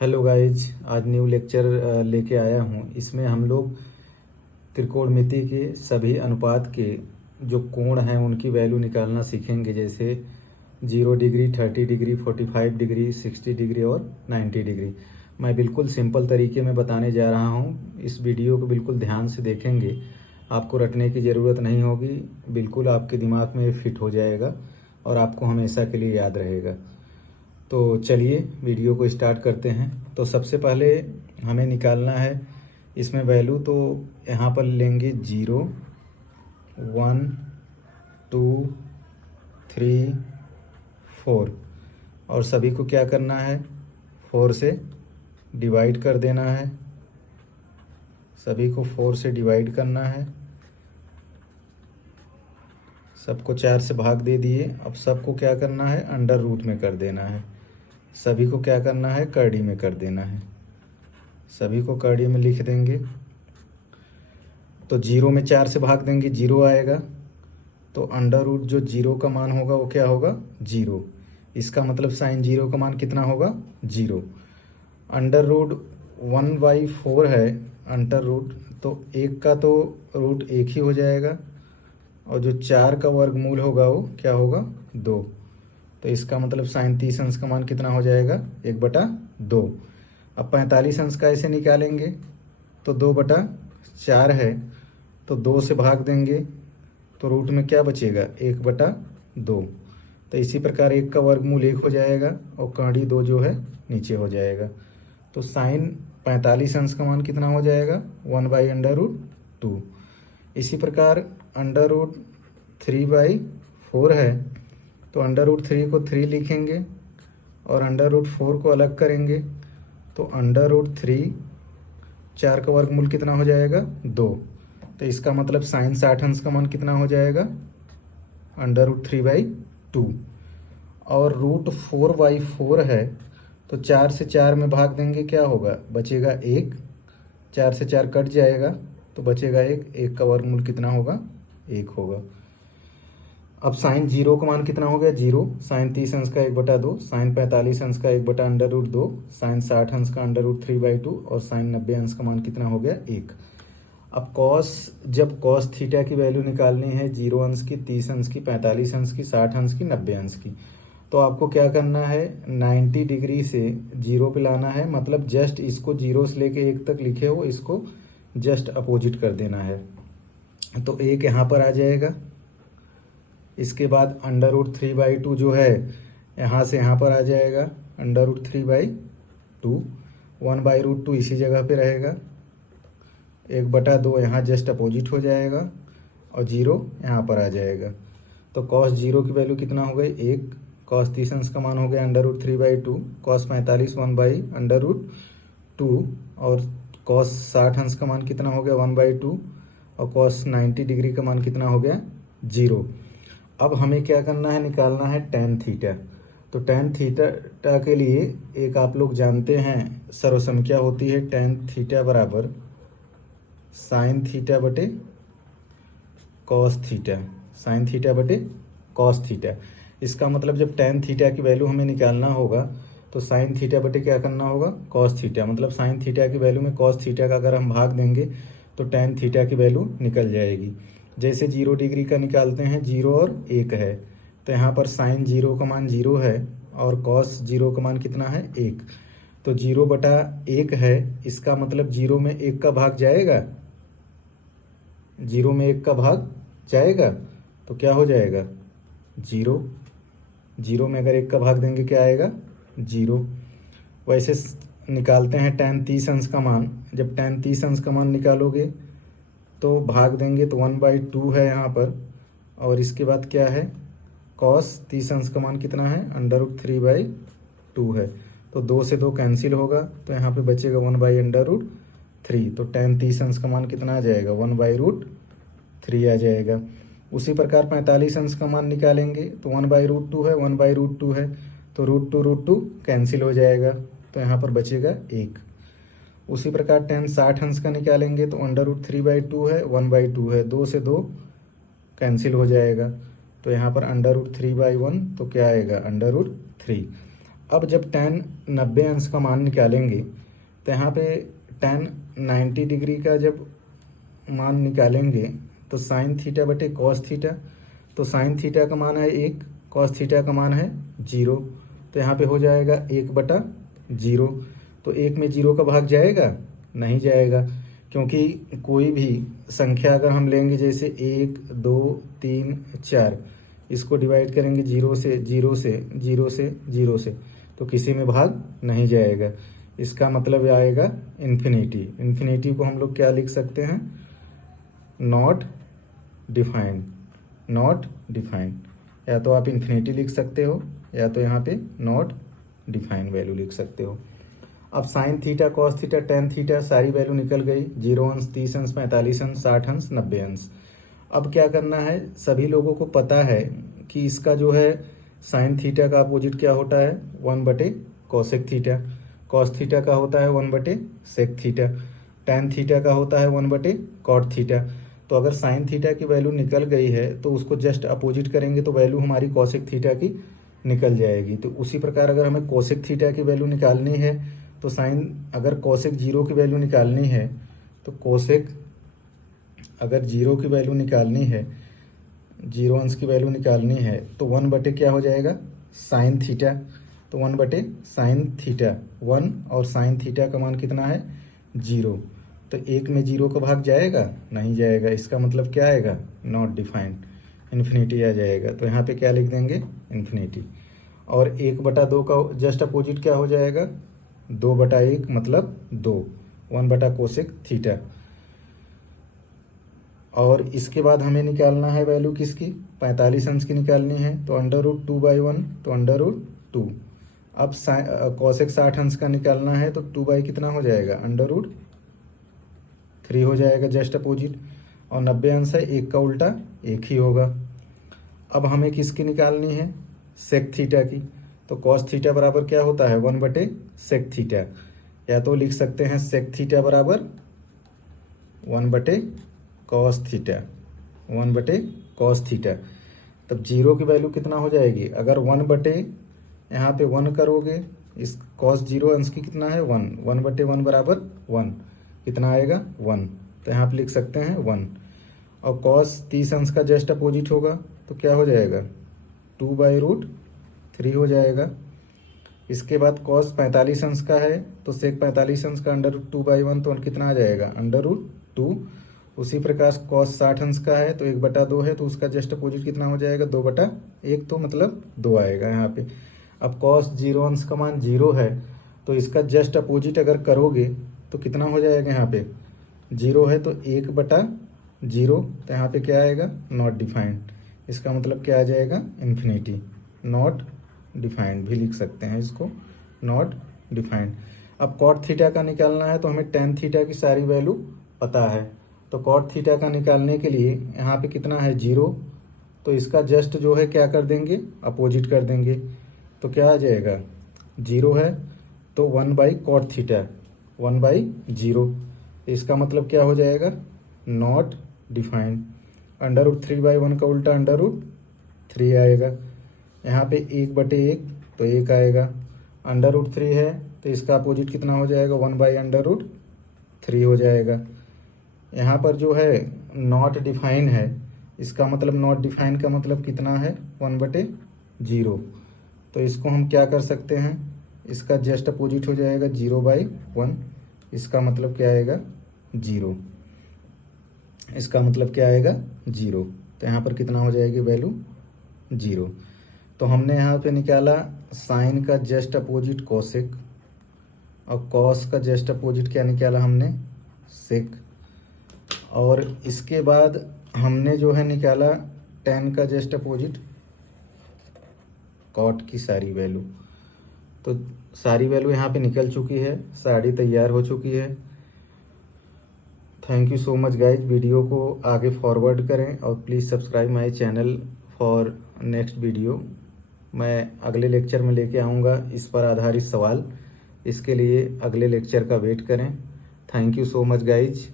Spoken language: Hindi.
हेलो गाइज, आज न्यू लेक्चर लेके आया हूँ। इसमें हम लोग त्रिकोणमिति के सभी अनुपात के जो कोण हैं उनकी वैल्यू निकालना सीखेंगे, जैसे 0 डिग्री, 30 डिग्री, 45 डिग्री, 60 डिग्री और 90 डिग्री। मैं बिल्कुल सिंपल तरीके में बताने जा रहा हूँ। इस वीडियो को बिल्कुल ध्यान से देखेंगे, आपको रटने की ज़रूरत नहीं होगी, बिल्कुल आपके दिमाग में फिट हो जाएगा और आपको हमेशा के लिए याद रहेगा। तो चलिए वीडियो को स्टार्ट करते हैं। तो सबसे पहले हमें निकालना है इसमें वैल्यू। तो यहाँ पर लेंगे 0, 1, 2, 3, 4 और सभी को क्या करना है, 4 से डिवाइड कर देना है। सभी को 4 से डिवाइड करना है। सबको 4 से भाग दे दिए। अब सबको क्या करना है, अंडर रूट में कर देना है। सभी को क्या करना है, करड़ी में कर देना है। सभी को करड़ी में लिख देंगे। तो 0 में 4 से भाग देंगे, 0 आएगा। तो अंडर रूट जो 0 का मान होगा वो क्या होगा, 0। इसका मतलब साइन 0 का मान कितना होगा, 0। अंडर रूट 1/4 है अंडर रूट, तो 1 का तो रूट 1 ही हो जाएगा और जो 4 का वर्गमूल होगा वो क्या होगा, 2। तो इसका मतलब साइन 30 अंश का मान कितना हो जाएगा, 1/2। अब 45 अंश का ऐसे निकालेंगे तो 2/4 है, तो 2 से भाग देंगे तो रूट में क्या बचेगा, 1/2। तो इसी प्रकार 1 का वर्गमूल 1 हो जाएगा और काड़ी 2 जो है नीचे हो जाएगा। तो साइन 45 अंश का मान कितना हो जाएगा, 1/√2। इसी प्रकार अंडर रूट 3/4 है, तो अंडर रूट 3 को 3 लिखेंगे और अंडर रूट 4 को अलग करेंगे। तो अंडर रूट 3, 4 का वर्गमूल कितना हो जाएगा, 2। तो इसका मतलब साइन 60 अंश का मान कितना हो जाएगा, अंडर रूट 3/2। और रूट 4/4 है, तो 4 से 4 में भाग देंगे, क्या होगा, बचेगा 1। 4 से 4 कट जाएगा तो बचेगा 1। 1 का वर्गमूल कितना होगा, 1 होगा। अब साइन 0 का मान कितना हो गया, 0। साइन 30 अंश का 1/2, साइन 45 अंश का 1/√2, साइन 60 अंश का अंडर रूट 3/2 और साइन 90 अंश का मान कितना हो गया, 1। अब कॉस, जब कॉस थीटा की वैल्यू निकालनी है 0 अंश की, 30 अंश की, 45 अंश की, 60 अंश की, 90 अंश की, तो आपको क्या करना है, 90 डिग्री से 0 पे लाना है। मतलब जस्ट इसको 0 से लेके 1 तक लिखे हो, इसको जस्ट अपोजिट कर देना है। तो 1 यहाँ पर आ जाएगा। इसके बाद अंडर रूट 3/2 जो है यहाँ से यहाँ पर आ जाएगा, अंडर रूट 3/2। 1/√2 इसी जगह पे रहेगा। 1/2 यहाँ जस्ट अपोजिट हो जाएगा और 0 यहाँ पर आ जाएगा। तो कॉस 0 की वैल्यू कितना हो गई, 1। कॉस 30 अंश का मान हो गया अंडर रूट 3/2। कॉस 45 1/√2 और कॉस 60 अंश का मान कितना हो गया, 1/2 और कॉस 90 डिग्री का मान कितना हो गया, 0। अब हमें क्या करना है, निकालना है टेन थीटा। तो टेन थीटा के लिए एक आप लोग जानते हैं सर्वसंख्या होती है, टेन थीटा बराबर साइन थीटा बटे कॉस थीटा। साइन थीटा बटे कॉस थीटा। इसका मतलब जब टेन थीटा की वैल्यू हमें निकालना होगा तो साइन थीटा बटे क्या करना होगा, कॉस थीटा। मतलब साइन थीटा की वैल्यू में कॉस थीटा का अगर हम भाग देंगे तो टेन थीटा की वैल्यू निकल जाएगी। जैसे 0 डिग्री का निकालते हैं, 0 और 1 है, तो यहाँ पर साइन 0 का मान 0 है और कॉस 0 का मान कितना है, 1। तो 0/1 है, इसका मतलब 0 में 1 का भाग जाएगा, 0 में 1 का भाग जाएगा तो क्या हो जाएगा, 0। 0 में अगर 1 का भाग देंगे क्या आएगा, 0। वैसे निकालते हैं टेन 30 अंश का मान। जब टेन 30 अंश का मान निकालोगे तो भाग देंगे तो 1/2 है यहाँ पर, और इसके बाद क्या है, कॉस 30 अंश का मान कितना है, अंडर रूट 3/2 है। तो 2 से 2 कैंसिल होगा तो यहाँ पे बचेगा 1/√3। तो टेन 30 अंश का मान कितना आ जाएगा, 1/√3 आ जाएगा। उसी प्रकार 45 अंश का मान निकालेंगे तो 1/√2 है, 1/√2 है, तो √2 कैंसिल हो जाएगा तो यहाँ पर बचेगा 1। उसी प्रकार टेन 60 अंश का निकालेंगे तो अंडर रूट 3/2 है, 1/2 है, 2 से 2 कैंसिल हो जाएगा तो यहाँ पर अंडर रूट 3/1, तो क्या आएगा, अंडर रूट 3। अब जब tan 90 अंश का मान निकालेंगे तो यहाँ पे tan 90 डिग्री का जब मान निकालेंगे तो साइन थीटा बटे कॉस थीटा, तो साइन थीटा का मान है 1, कॉस थीटा का मान है 0, तो यहाँ पे हो जाएगा 1/0। तो 1 में 0 का भाग जाएगा? नहीं जाएगा, क्योंकि कोई भी संख्या अगर हम लेंगे जैसे 1 2 3 4, इसको डिवाइड करेंगे 0 से 0 से 0 से 0 से, तो किसी में भाग नहीं जाएगा। इसका मतलब आएगा इन्फिनिटी। इन्फिनिटी को हम लोग क्या लिख सकते हैं? Not defined, not defined. या तो आप इन्फिनिटी लिख सकते हो या तो यहाँ पे नॉट डिफाइंड वैल्यू लिख सकते हो। अब sine theta, cos theta, tan theta सारी वैल्यू निकल गई। 0 अंश, 30 अंश, 45 अंश, 60 अंश, 90 अंश। अब क्या करना है? सभी लोगों को पता है कि इसका जो है साइन थीटा का अपोजिट क्या होता है? 1/कोसेक थीटा। कॉस थीटा का होता है 1/सेक थीटा। टेन थीटा का होता है 1/कॉट थीटा। तो अगर साइन थीटा की वैल्यू निकल गई है तो उसको जस्ट अपोजिट करेंगे तो वैल्यू हमारी कोसेक थीटा की निकल जाएगी। तो उसी प्रकार अगर हमें कोसेक थीटा की वैल्यू निकालनी है तो साइन, अगर कोसेक 0 की वैल्यू निकालनी है तो कोसेक, अगर 0 की वैल्यू निकालनी है, 0 अंश की वैल्यू निकालनी है तो 1 क्या हो जाएगा? Sine theta. तो 1/साइन थीटा, 1 और साइन थीटा का मान कितना है? 0। तो 1 में 0 का भाग जाएगा? नहीं जाएगा। इसका मतलब क्या आएगा? नॉट डिफाइंड, इन्फिनिटी आ जाएगा। तो यहाँ पे क्या लिख देंगे? इन्फिनिटी। और 1/2 का जस्ट अपोजिट क्या हो जाएगा? 2/1 मतलब 2, 1/कोसेक थीटा। और इसके बाद हमें निकालना है वैल्यू किसकी? 45 अंश की निकालनी है। तो √2/1, तो √2। अब कोसेक 60 अंश का निकालना है तो 2 कितना हो जाएगा? √3 हो जाएगा जस्ट अपोजिट। और 90 अंश है, 1 का उल्टा 1 ही होगा। अब हमें किसकी निकालनी है? सेक थीटा की। तो कॉस थीटा बराबर क्या होता है? 1/सेक थीटा। या तो लिख सकते हैं सेक थीटा बराबर 1/कॉस थीटा, 1/कॉस थीटा। तब 0 की वैल्यू कितना हो जाएगी? अगर 1 यहाँ पे 1 करोगे, इस कॉस 0 अंश की कितना है? 1, 1/1 बराबर 1, कितना आएगा? 1। तो यहाँ पे लिख सकते हैं 1। और कॉस 30 अंश का जस्ट अपोजिट होगा तो क्या हो जाएगा? 2/√3 हो जाएगा। इसके बाद कॉस 45 अंश का है तो सेक 45 अंश का √2/1, तो कितना आ जाएगा? √2। उसी प्रकार कॉस 60 अंश का है तो 1/2 है, तो उसका जस्ट अपोजिट कितना हो जाएगा? 2/1, तो मतलब 2 आएगा यहाँ पे। अब कॉस 0 अंश का मान 0 है तो इसका जस्ट अपोजिट अगर करोगे तो कितना हो जाएगा? यहाँ पे 0 है तो 1/0, तो यहाँ पे क्या आएगा? Not defined. इसका मतलब क्या आ जाएगा? इन्फिनिटी। नॉट डिफाइंड भी लिख सकते हैं इसको, नॉट डिफाइंड। अब कॉट थीटा का निकालना है तो हमें टेन थीटा की सारी वैल्यू पता है। तो कॉट थीटा का निकालने के लिए यहाँ पे कितना है? 0। तो इसका जस्ट जो है क्या कर देंगे? अपोजिट कर देंगे। तो क्या आ जाएगा? 0 है तो 1/कॉट थीटा, 1/0। इसका मतलब क्या हो जाएगा? Not defined. √3/1 का उल्टा √3 आएगा। यहाँ पे 1/1 तो 1 आएगा। √3 है तो इसका अपोजिट कितना हो जाएगा? 1/√3 हो जाएगा। यहाँ पर जो है नॉट डिफाइन है, इसका मतलब नॉट डिफाइन का मतलब कितना है? 1/0। तो इसको हम क्या कर सकते हैं? इसका जस्ट अपोजिट हो जाएगा 0/1। इसका मतलब क्या आएगा? 0। इसका मतलब क्या आएगा? 0। तो यहाँ पर कितना हो जाएगी वैल्यू? 0। तो हमने यहाँ पे निकाला साइन का जस्ट अपोजिट कोसेक, और कॉस का जस्ट अपोजिट क्या निकाला हमने? सेक। और इसके बाद हमने जो है निकाला टेन का जस्ट अपोजिट कॉट की सारी वैल्यू। तो सारी वैल्यू यहाँ पे निकल चुकी है, साड़ी तैयार हो चुकी है। Thank you so much guys. Video को आगे फॉरवर्ड करें और please subscribe my channel for next video. मैं अगले लेक्चर में लेके आऊँगा इस पर आधारित सवाल। इसके लिए अगले लेक्चर का वेट करें। Thank you so much guys.